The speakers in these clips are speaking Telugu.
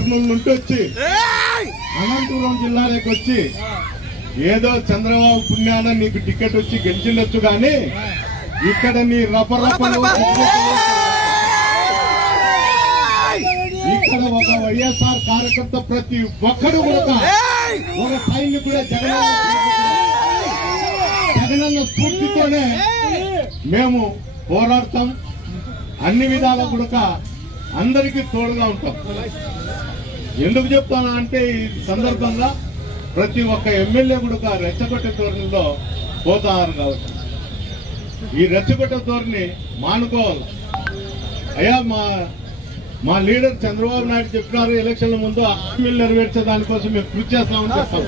కర్నూలు నుండి వచ్చి అనంతపురం జిల్లాలోకి వచ్చి ఏదో చంద్రబాబు పుణ్యాన నీకు టికెట్ వచ్చి గెలిచిండొచ్చు కానీ ఇక్కడ నీ రపరపలు ఇక్కడ ఒక వైఎస్ఆర్ కార్యకర్త ప్రతి ఒక్కడు కూడా ఒక సైనికుడే జగనన్న స్ఫూర్తితోనే మేము పోరాడతాం. అన్ని విధాలా కూడా అందరికీ తోడుగా ఉంటాం. ఎందుకు చెప్తానా అంటే ఈ సందర్భంగా ప్రతి ఒక్క ఎమ్మెల్యే కూడా రెచ్చగొట్టే ధోరణిలో పోతారు కాబట్టి ఈ రెచ్చగొట్టే ధోరణి మానుకోవాలి. అయ్యా మా లీడర్ చంద్రబాబు నాయుడు చెప్పినారు ఎలక్షన్ల ముందు హామీలు నెరవేర్చే దానికోసం మేము కృషి చేస్తామని చెప్తాం.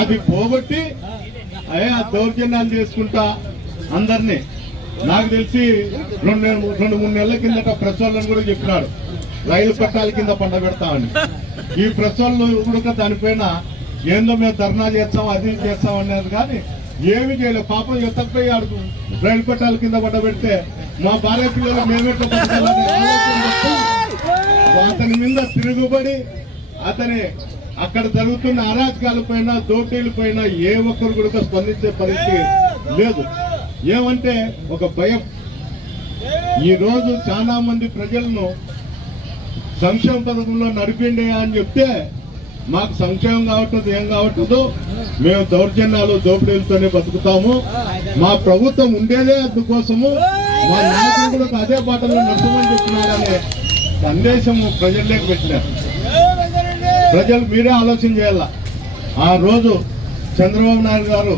అది పోగొట్టి అయ్యా దౌర్జన్యాలు చేసుకుంటా అందరినీ నాకు తెలిసి 2-3 నెలల కిందట ప్రెస్ వాళ్ళని కూడా చెప్పినాడు రైలు పట్టాల కింద పండబెడతామని. ఈ ప్రెస్ వాళ్ళు కూడా దానిపైన ఏందో మేము ధర్నా చేస్తాం అది చేస్తాం అనేది కానీ ఏమి చేయలేదు. పాపం ఎత్తకపోయి ఆడుకు రైలు పట్టాల కింద పండబెడితే మా భార్య పిల్లలు మేమెట్లా పట్టాలని అతని మీద తిరుగుబడి అతని అక్కడ జరుగుతున్న అరాచకాల పైన దోపిడీల పైన ఏ ఒక్కరు కూడా స్పందించే పరిస్థితి లేదు. ఏమంటే ఒక భయం. ఈ రోజు చాలా మంది ప్రజలను సంక్షేమ పథకంలో నడిపిండే అని చెప్తే మాకు సంక్షేమం కావట్లేదు ఏం కావట్లేదు, మేము దౌర్జన్యాలు దోపిడీలతోనే బతుకుతాము, మా ప్రభుత్వం ఉండేదే అందుకోసము, మా నాయకులకు అదే బాటలో నడపమని చెప్తున్నారనే సందేశం ప్రజల్లోకి పెట్టినారు. ప్రజలు మీరే ఆలోచన చేయాల. ఆ రోజు చంద్రబాబు నాయుడు గారు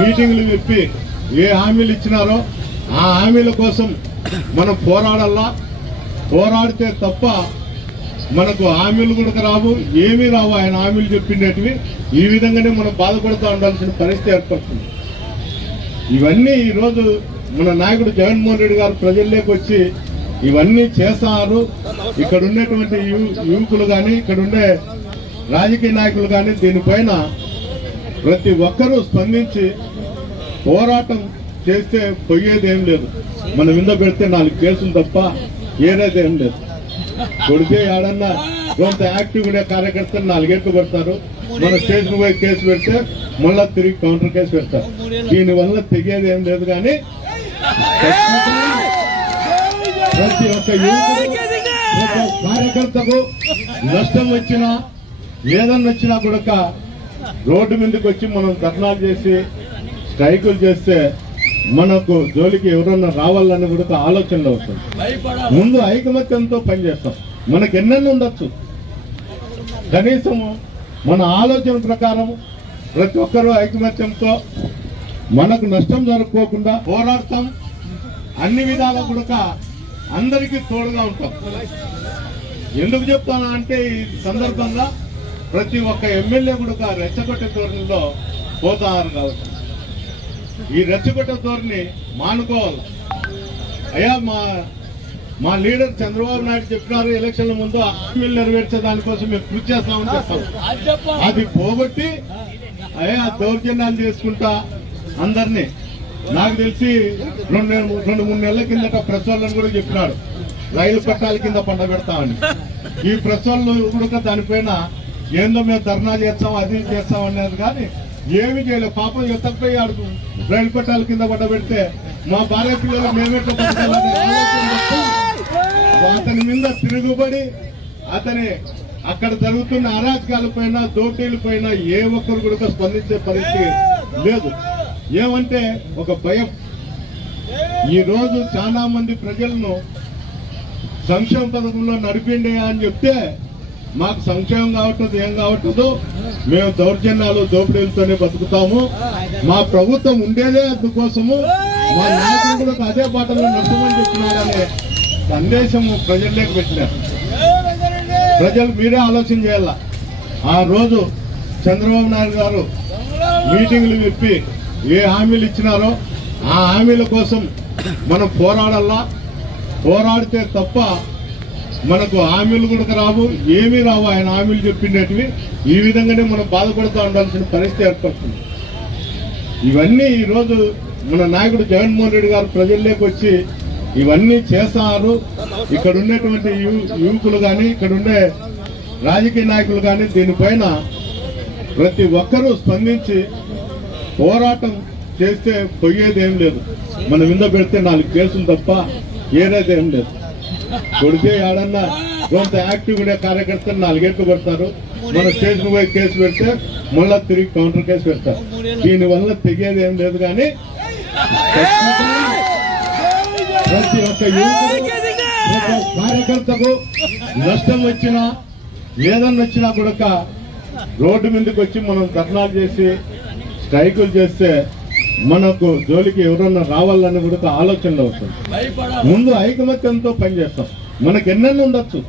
మీటింగ్లు చెప్పి ఏ హామీలు ఇచ్చినారో ఆ హామీల కోసం మనం పోరాడాలా. పోరాడితే తప్ప మనకు హామీలు కూడా రావు, ఏమీ రావు. ఆయన హామీలు చెప్పినవి ఈ విధంగానే మనం బాధపడుతూ ఉండాల్సిన పరిస్థితి ఏర్పడుతుంది. ఇవన్నీ ఈరోజు మన నాయకుడు జగన్మోహన్ రెడ్డి గారు ప్రజల్లోకి వచ్చి ఇవన్నీ చేస్తారు. ఇక్కడ ఉన్నటువంటి యువకులు కానీ ఇక్కడ ఉండే రాజకీయ నాయకులు కానీ దీనిపైన ప్రతి ఒక్కరూ స్పందించి పోరాటం చేస్తే పోయేదేం లేదు. మన మీద పెడితే 4 కేసులు తప్ప ఏదేదేం లేదు. కొడితే ఏడన్నా కొంత యాక్టివ్ ఉండే కార్యకర్తలు 4 ఏళ్ళు కొడతారు. మన స్టేషన్ పోయి కేసు పెడితే మళ్ళా తిరిగి కౌంటర్ కేసు పెడతారు. దీనివల్ల తెగేది ఏం లేదు. కానీ ప్రతి ఒక్క కార్యకర్తకు నష్టం వచ్చినా ఏదన్నా వచ్చినా కూడా రోడ్డు మీదకి వచ్చి మనం ధర్నాలు చేసి స్ట్రైకులు చేస్తే మనకు జోలికి ఎవరన్నా రావాలని కూడా ఆలోచనలు వస్తుంది. ముందు ఐకమత్యంతో పనిచేస్తాం. మనకు ఎన్నెన్ని ఉండొచ్చు, కనీసం మన ఆలోచన ప్రకారం ప్రతి ఒక్కరూ ఐకమత్యంతో మనకు నష్టం జరగకోకుండా పోరాడతాం. అన్ని విధాలా కూడా అందరికీ తోడుగా ఉంటాం. ఎందుకు చెప్తానా అంటే ఈ సందర్భంగా ప్రతి ఒక్క ఎమ్మెల్యే కూడా రెచ్చగొట్టే ధోరణిలో పోతారు కాబట్టి ఈ రెచ్చగొట్టే ధోరణి మానుకోవాలి. అయ్యా మా లీడర్ చంద్రబాబు నాయుడు చెప్పినారు ఎలక్షన్ల ముందు హామీలు నెరవేర్చే దానికోసం మేము కృషి చేస్తామని చెప్తాం. అది పోగొట్టి అయ్యా దౌర్జన్యాలు చేసుకుంటా అందరినీ నాకు తెలిసి 2-3 నెలల కిందట ప్రెస్ వాళ్ళని కూడా చెప్పినాడు రైలు పట్టాల కింద పండబెడతామని. ఈ ప్రెస్ వాళ్ళు కూడా దానిపైన ఏందో మేము ధర్నా చేస్తాం అది చేస్తాం అనేది కానీ ఏమి చేయలేదు. పాపం ఎత్తకపోయి ఆడుకు రైలు పట్టాల కింద పండబెడితే మా భార్య పిల్లలు మేమెట్లా పట్టాలని అతని మీద తిరుగుబడి అతని అక్కడ జరుగుతున్న అరాచకాల పైన దోపిడీల పైన ఏ ఒక్కరు కూడా స్పందించే పరిస్థితి లేదు. ఏమంటే ఒక భయం. ఈ రోజు చాలా మంది ప్రజలను సంక్షేమ పథకంలో నడిపిండే అని చెప్తే మాకు సంక్షేమం కావట్లేదు ఏం కావట్లేదు, మేము దౌర్జన్యాలు దోపిడీలతోనే బతుకుతాము, మా ప్రభుత్వం ఉండేదే అందుకోసము, మా నాయకులకు అదే బాటలో నడపమని చెప్తున్నారనే సందేశం ప్రజల్లోకి పెట్టినారు. ప్రజలు మీరే ఆలోచన చేయాల. ఆ రోజు చంద్రబాబు నాయుడు గారు మీటింగ్లు చెప్పి ఏ హామీలు ఇచ్చినారో ఆ హామీల కోసం మనం పోరాడాలా. పోరాడితే తప్ప మనకు హామీలు కూడా రావు, ఏమీ రావు. ఆయన హామీలు చెప్పినవి ఈ విధంగానే మనం బాధపడుతూ ఉండాల్సిన పరిస్థితి ఏర్పడుతుంది. ఇవన్నీ ఈరోజు మన నాయకుడు జగన్మోహన్ రెడ్డి గారు ప్రజల్లోకి వచ్చి ఇవన్నీ చేస్తారు. ఇక్కడ ఉన్నటువంటి యువకులు కానీ ఇక్కడ ఉండే రాజకీయ నాయకులు కానీ దీనిపైన ప్రతి ఒక్కరూ స్పందించి పోరాటం చేస్తే పోయేది ఏం లేదు. మనం వింద పెడితే 4 కేసులు తప్ప ఏదైతే ఏం లేదు. కొడితే ఏడన్నా కొంత యాక్టివ్ ఉండే కార్యకర్తలు 4 ఏళ్ళు పెడతారు. మన స్టేషన్ పోయి కేసు పెడితే మళ్ళా తిరిగి కౌంటర్ కేసు పెడతారు. దీనివల్ల తెగేది ఏం లేదు. కానీ ప్రతి ఒక్క కార్యకర్తకు నష్టం వచ్చినా ఏదన్నా వచ్చినా కూడా రోడ్డు మీదకి వచ్చి మనం ధర్నాలు చేసి స్ట్రైకులు చేస్తే మనకు జోలికి ఎవరన్నా రావాలని కూడా ఆలోచనలో వస్తుంది. ముందు ఐకమత్యంతో పనిచేస్తాం. మనకు ఎన్నెన్ని ఉండొచ్చు,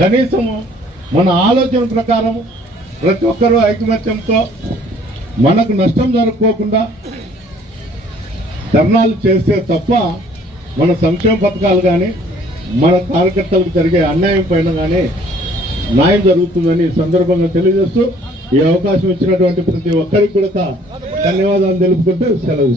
కనీసం మన ఆలోచన ప్రకారం ప్రతి ఒక్కరూ ఐకమత్యంతో మనకు నష్టం జరగకోకుండా ధర్నాలు చేస్తే తప్ప మన సంక్షేమ పథకాలు కానీ మన కార్యకర్తలకు జరిగే అన్యాయం పైన కానీ న్యాయం జరుగుతుందని ఈ సందర్భంగా తెలియజేస్తూ ఈ అవకాశం ఇచ్చినటువంటి ప్రతి ఒక్కరికి కూడా ధన్యవాదాలు తెలుపుకుంటూ సెలవు.